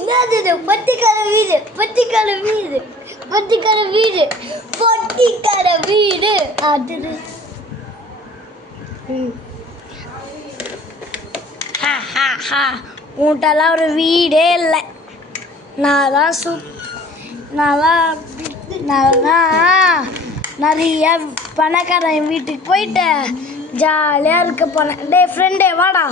என்னது பட்டிக்கார வீடு பட்டிக்கார வீடு பட்டிக்கார வீடு பட்டிக்கார வீடு அது உன்ட்டெல்லாம் ஒரு வீடே இல்லை. நான் நிறைய பணக்காரன் வீட்டுக்கு போயிட்டு ஜாலியாக இருக்க போனேன். டே ஃப்ரெண்டே வாடா.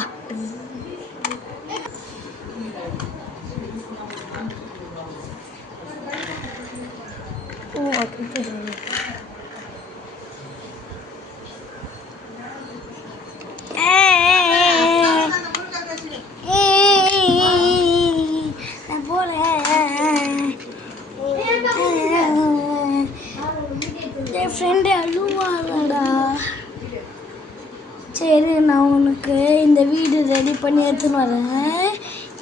ஃப்ரெண்டு அழுவாடா. சரி, நான் உனக்கு இந்த வீடு ரெடி பண்ணி எடுத்துன்னு வரேன்.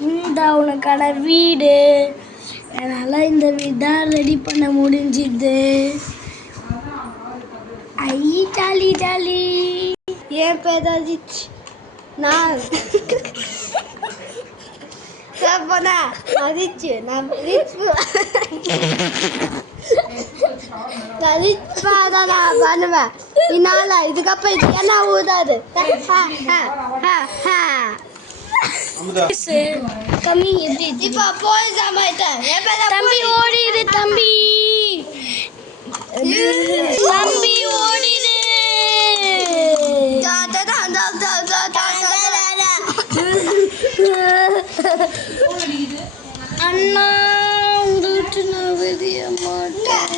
இந்த உனக்கான வீடு. என்னால் இந்த வீடு தான் ரெடி பண்ண முடிஞ்சுது. ஐ ஜாலி ஜாலி. ஏன் பேர் ரிச்? நான் போனா ரிச். நான் ரிச் நான் பண்ணுவேன். இதனால இதுக்கப்புறம் இது என்ன ஊதாது. தம்பி எப்படி இப்போ போய் சமாளித்தேன். தம்பி ஓடிடு தம்பி. தம்பி ஓடிடு. அண்ணா விட்டு நான் வெளிய மாட்டேன்.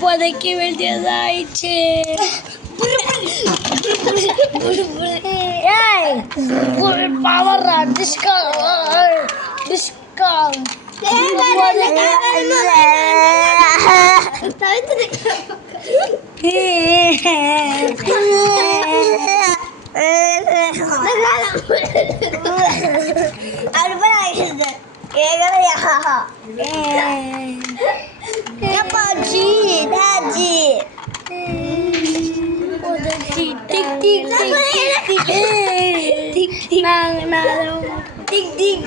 புதைக்க வேண்டியதாயிடுச்சு. Power discount tick tick